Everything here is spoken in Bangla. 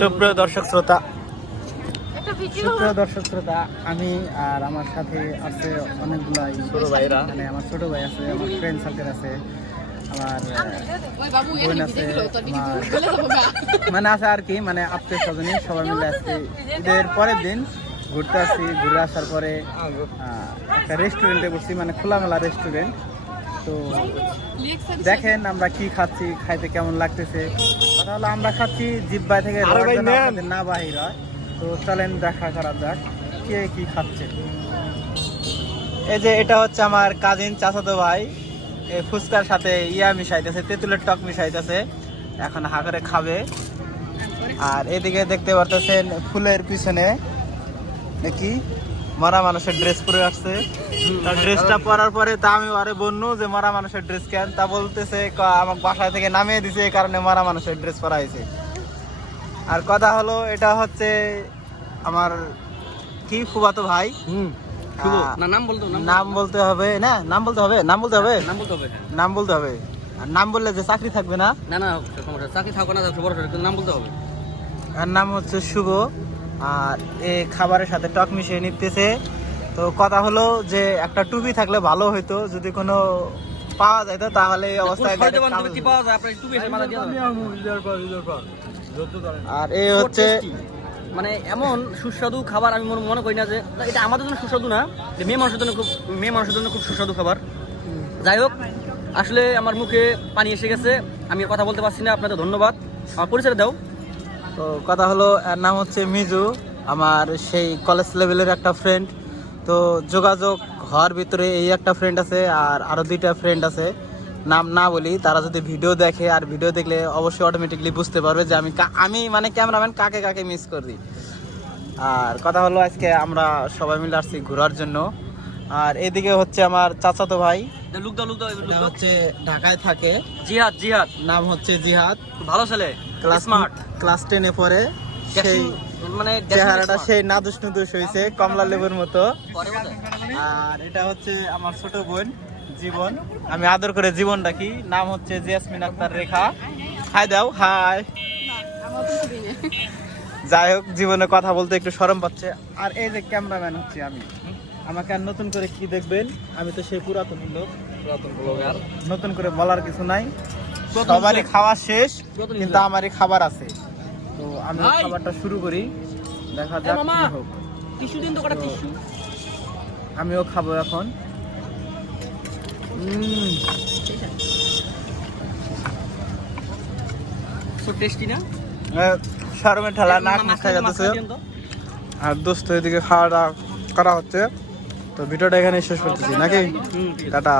সুপ্রিয় দর্শক শ্রোতা, আমি আর আমার সাথে আছে অনেকগুলাই ছোট ভাইরা, মানে আমার ছোট ভাই আছে, আমার ফ্রেন্ড সার্কেল আছে, আমার বোন আছে, মানে আছে আর কি, মানে আত্মীয় স্বজনী সবাই মিলে আজকে ঈদের পরের দিন ঘুরতে আসছি। ঘুরে আসার পরে একটা রেস্টুরেন্টে বসছি, মানে খোলামেলা রেস্টুরেন্ট। তো দেখেন আমরা কি খাচ্ছি, খাইতে কেমন লাগতেছে। কথা হলো আমরা খাচ্ছি জিব্বাই থেকে না বাহির হয়। তো চলেন দেখা করা যাক কে কি খাচ্ছে। এই যে এটা হচ্ছে আমার কাজিন চাচাতো ভাই, এই ফুচকার সাথে ইয়া মিশাইতেছে, তেঁতুলের টক মিশাইতেছে, এখন হা করে খাবে। আর এদিকে দেখতে পারতেছেন ফুলের পিছনে নাকি মরা মানুষের ড্রেস পরে আসছে। তার ড্রেসটা পরার পরে তা আমি আরে বলনু যে মরা মানুষের ড্রেস কেন, তা বলতেছে আমার বাসায় থেকে নামিয়ে দিছে, এই কারণে মরা মানুষের ড্রেস পরা হয়েছে। আর কথা হলো এটা হচ্ছে আমার কি ফুফাতো ভাই। নাম বলতে হবে না, নাম বলতে হবে, নাম বলতে হবে, নাম বলতে হবে। আর নাম বললে যে চাকরি থাকবে না, চাকরি থাকবে না, নাম বলতে হবে। আর নাম হচ্ছে শুভ। আর এই খাবারের সাথে টক মিশিয়ে নিতেছে। তো কথা হলো যে একটা টুপি থাকলে ভালো হইতো, যদি কোনো পাওয়া যাইতো তাহলে এই অবস্থায়। আর এই হচ্ছে মানে এমন সুস্বাদু খাবার আমি মনে করি না যে এটা আমাদের জন্য সুস্বাদু না, মেয়ে মানুষের জন্য খুব সুস্বাদু খাবার। যাই হোক, আসলে আমার মুখে পানি এসে গেছে, আমি কথা বলতে পারছি না। আপনাদের ধন্যবাদ। আমার পরিচয় দাও। তো কথা হলো এর নাম হচ্ছে মিজু, আমার সেই কলেজ লেভেলের একটা ফ্রেন্ড। তো যোগাযোগ হওয়ার ভিতরে এই একটা ফ্রেন্ড আছে, আর আরো দুইটা ফ্রেন্ড আছে, নাম না বলি। তারা যদি ভিডিও দেখে, আর ভিডিও দেখলে অবশ্যই অটোমেটিকলি বুঝতে পারবে যে আমি মানে ক্যামেরাম্যান কাকে কাকে মিস করি। আর কথা হলো আজকে আমরা সবাই মিলে আসছি ঘোরার জন্য। আর এদিকে হচ্ছে আমার চাচাতো ভাই, হচ্ছে ঢাকায় থাকে, জিহাদ নাম হচ্ছে জিহাদ, ভালো ছেলে, ক্লাস 10-এ পড়ে। সেই মানে চেহারাটা সেই নাদুস নুদুস হয়েছে, কমলা লেবুর মতো। আর এটা হচ্ছে আমার ছোট বোন জীবন, আমি আদর করে জীবন ডাকি, নাম হচ্ছে জেসমিন আক্তার রেখা। হাই দাও, হাই। যাই হোক, জীবনে কথা বলতে একটু শরম পাচ্ছে। আর এই যে ক্যামেরাম্যান হচ্ছে আমি, আমাকে আর নতুন করে কি দেখবেন, আমি তো সেই পুরাতন লোক, নতুন করে বলার কিছু নাই। সবারই খাওয়া শেষ, কিন্তু আমারই খাবার আছে। তো আমি খাবারটা শুরু করি, দেখা যাক কি হোক। আমিও খাবো এখন। শরমের ঠেলা নাক মুখে যাচ্ছে। আর দোস্ত এদিকে খাওয়া দাওয়া করা হচ্ছে। তো ভিডিওটা এখানে শেষ করতেছি নাকি, টাটা।